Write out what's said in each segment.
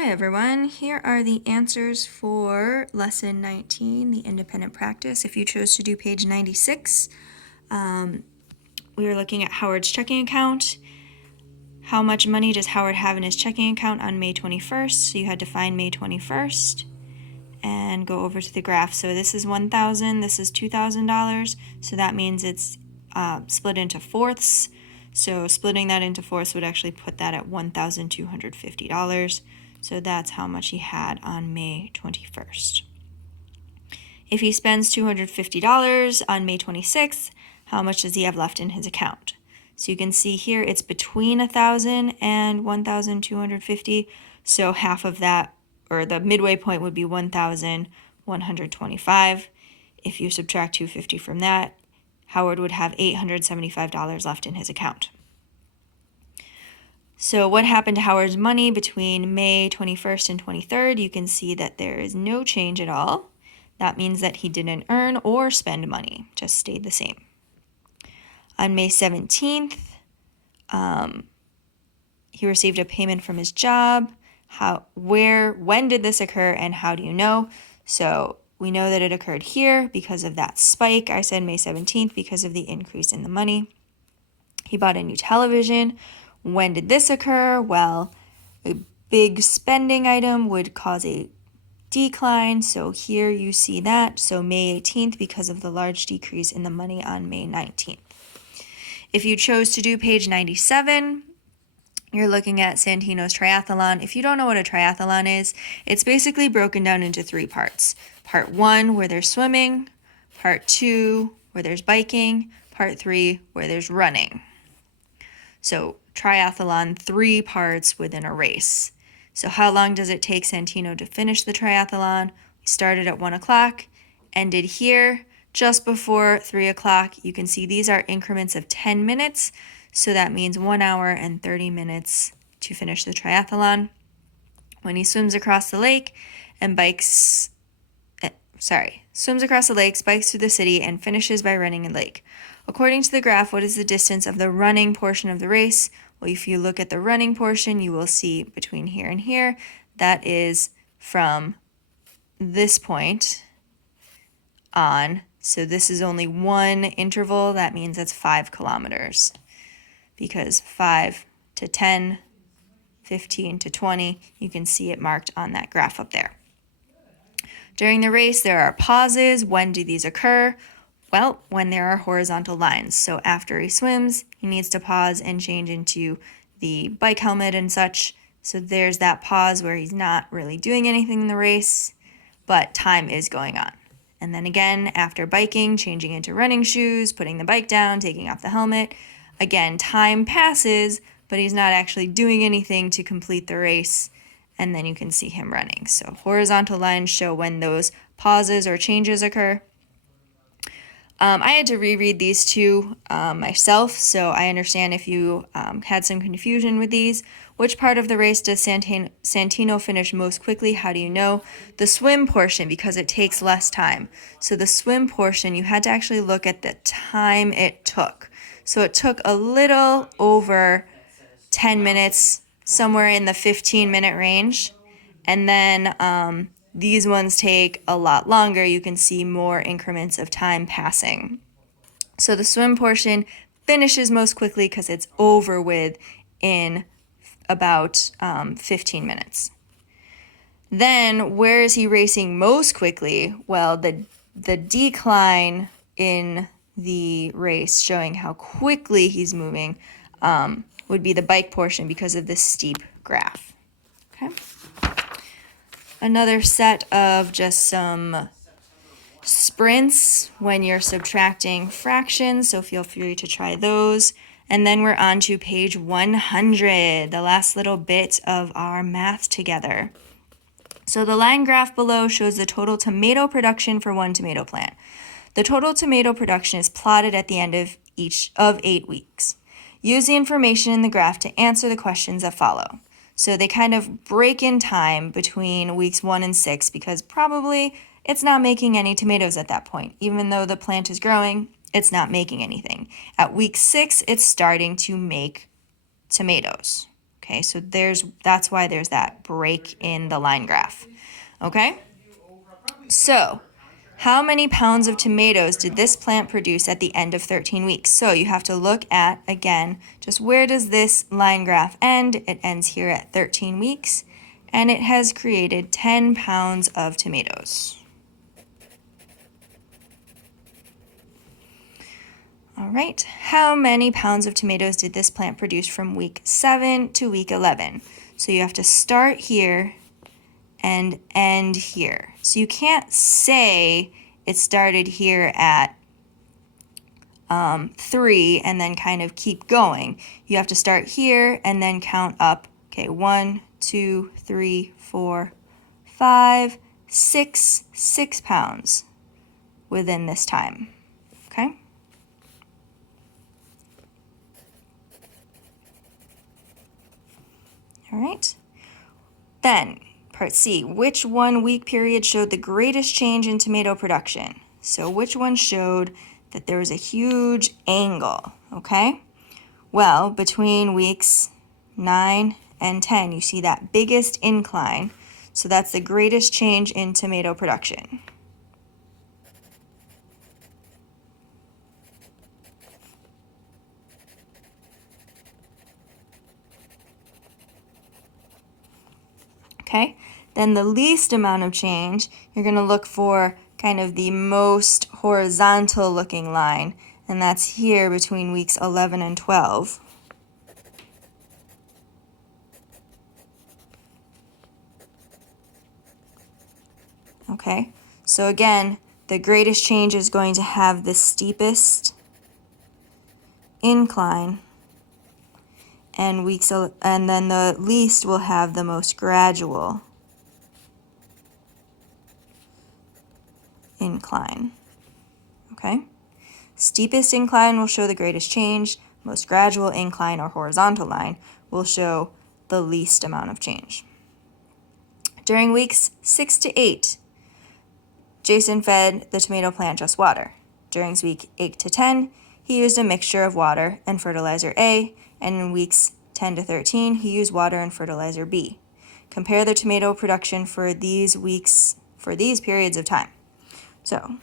Hi everyone, here are the answers for lesson 19, the independent practice. If you chose to do page 96, we were looking at Howard's checking account. How much money does Howard have in his checking account on May 21st? So you had to find May 21st and go over to the graph. So this is $1,000, this is $2,000. So that means it's split into fourths. So splitting that into fourths would actually put that at $1,250. So that's how much he had on May 21st. If he spends $250 on May 26th, how much does he have left in his account? So you can see here it's between $1,000 and $1,250. So half of that, or the midway point, would be $1,125. If you subtract $250 from that, Howard would have $875 left in his account. So what happened to Howard's money between May 21st and 23rd? You can see that there is no change at all. That means that he didn't earn or spend money, just stayed the same. On May 17th, he received a payment from his job. When did this occur and how do you know? So we know that it occurred here because of that spike. I said May 17th because of the increase in the money. He bought a new television. When did this occur? Well, a big spending item would cause a decline. So here you see that. So May 18th because of the large decrease in the money on May 19th. If you chose to do page 97, you're looking at Santino's triathlon. If you don't know what a triathlon is, it's basically broken down into three parts. Part 1, where there's swimming. Part 2, where there's biking. Part 3, where there's running. So triathlon, 3 parts within a race. So how long does it take Santino to finish the triathlon? We started at 1 o'clock, ended here just before 3 o'clock. You can see these are increments of 10 minutes. So that means 1 hour and 30 minutes to finish the triathlon. When he swims across the lake and swims across the lake, bikes through the city, and finishes by running in lake. According to the graph, what is the distance of the running portion of the race? Well, if you look at the running portion, you will see between here and here, that is from this point on. So this is only one interval. That means it's 5 kilometers. Because 5 to 10, 15 to 20, you can see it marked on that graph up there. During the race, there are pauses. When do these occur? Well, when there are horizontal lines. So after he swims, he needs to pause and change into the bike helmet and such. So there's that pause where he's not really doing anything in the race, but time is going on. And then again, after biking, changing into running shoes, putting the bike down, taking off the helmet. Again, time passes, but he's not actually doing anything to complete the race. And then you can see him running. So horizontal lines show when those pauses or changes occur. I had to reread these two myself, so I understand if you had some confusion with these. Which part of the race does Santino finish most quickly? How do you know? The swim portion, because it takes less time. So the swim portion, you had to actually look at the time it took. So it took a little over 10 minutes, somewhere in the 15-minute range. And then these ones take a lot longer. You can see more increments of time passing. So the swim portion finishes most quickly because it's over with in about 15 minutes. Then where is he racing most quickly? Well, the decline in the race showing how quickly he's moving would be the bike portion because of this steep graph. Okay. Another set of just some sprints when you're subtracting fractions, so feel free to try those. And then we're on to page 100, the last little bit of our math together. So the line graph below shows the total tomato production for one tomato plant. The total tomato production is plotted at the end of each of 8 weeks. Use the information in the graph to answer the questions that follow. So they kind of break in time between weeks 1 and 6 because probably it's not making any tomatoes at that point. Even though the plant is growing, it's not making anything. At week 6, it's starting to make tomatoes. Okay, so that's why there's that break in the line graph. Okay, so how many pounds of tomatoes did this plant produce at the end of 13 weeks? So you have to look at, again, just where does this line graph end? It ends here at 13 weeks, and it has created 10 pounds of tomatoes. All right, how many pounds of tomatoes did this plant produce from week 7 to week 11? So you have to start here and end here. So you can't say it started here at 3 and then kind of keep going. You have to start here and then count up. Okay, 1, 2, 3, 4, 5, 6 pounds within this time. Okay? All right. Then, part C, which 1 week period showed the greatest change in tomato production? So which one showed that there was a huge angle, okay? Well, between weeks 9 and 10, you see that biggest incline. So that's the greatest change in tomato production. Okay, then the least amount of change, you're going to look for kind of the most horizontal looking line, and that's here between weeks 11 and 12. Okay, so again, the greatest change is going to have the steepest incline, and then the least will have the most gradual incline. Okay, steepest incline will show the greatest change. Most gradual incline or horizontal line will show the least amount of change. During weeks 6 to 8, Jason fed the tomato plant just water. During week 8 to 10, he used a mixture of water and fertilizer A, and in weeks 10 to 13, he used water and fertilizer B. Compare the tomato production for these periods of time. So,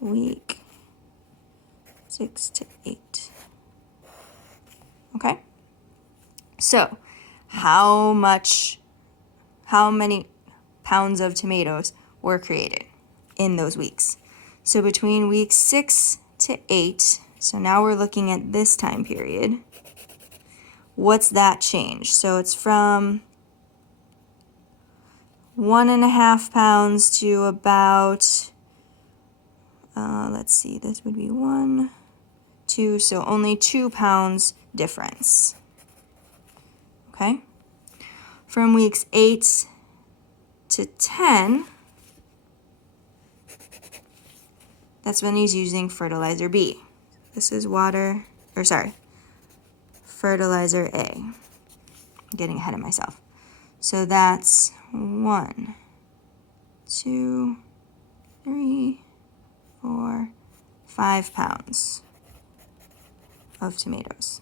week 6 to 8. Okay? So, how many pounds of tomatoes were created in those weeks? So between weeks 6 to 8, so now we're looking at this time period, what's that change? So it's from 1.5 pounds to about, let's see, this would be 1, 2, so only 2 pounds difference. Okay? From weeks 8 to 10, that's when he's using fertilizer B. This is fertilizer A. I'm getting ahead of myself. So that's 1, 2, 3, 4, 5 pounds of tomatoes.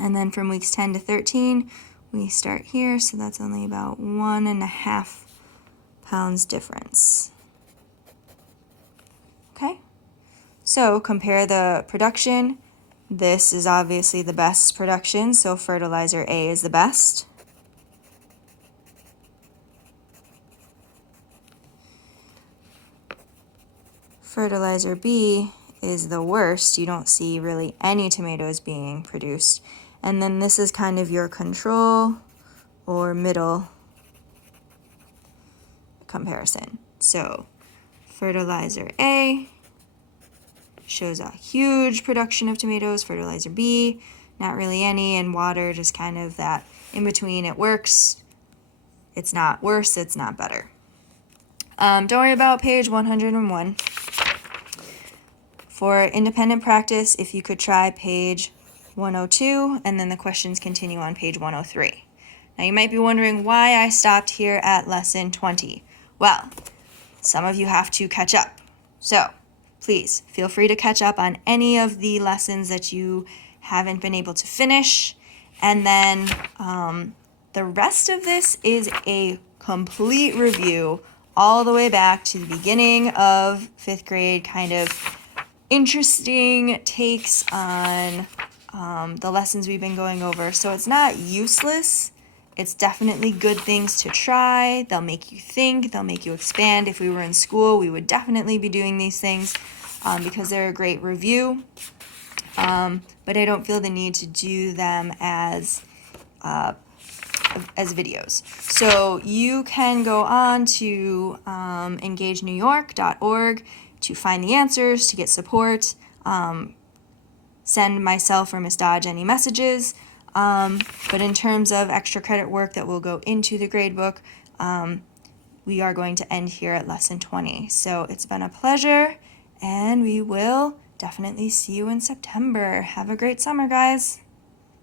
And then from weeks 10 to 13, we start here, so that's only about 1.5 pounds difference. Okay, so compare the production. This is obviously the best production, so fertilizer A is the best. Fertilizer B is the worst. You don't see really any tomatoes being produced. And then this is kind of your control or middle comparison. So fertilizer A shows a huge production of tomatoes. Fertilizer B, not really any, and water just kind of that in between. It works. It's not worse, it's not better. Don't worry about page 101. For independent practice, if you could try page 102, and then the questions continue on page 103. Now you might be wondering why I stopped here at lesson 20. Well, some of you have to catch up. So please feel free to catch up on any of the lessons that you haven't been able to finish. And then the rest of this is a complete review all the way back to the beginning of 5th grade, kind of interesting takes on the lessons we've been going over. So it's not useless. It's definitely good things to try. They'll make you think, they'll make you expand. If we were in school, we would definitely be doing these things because they're a great review. But I don't feel the need to do them as videos. So you can go on to engagenewyork.org to find the answers, to get support, send myself or Miss Dodge any messages. But in terms of extra credit work that will go into the gradebook, we are going to end here at lesson 20. So it's been a pleasure, and we will definitely see you in September. Have a great summer, guys.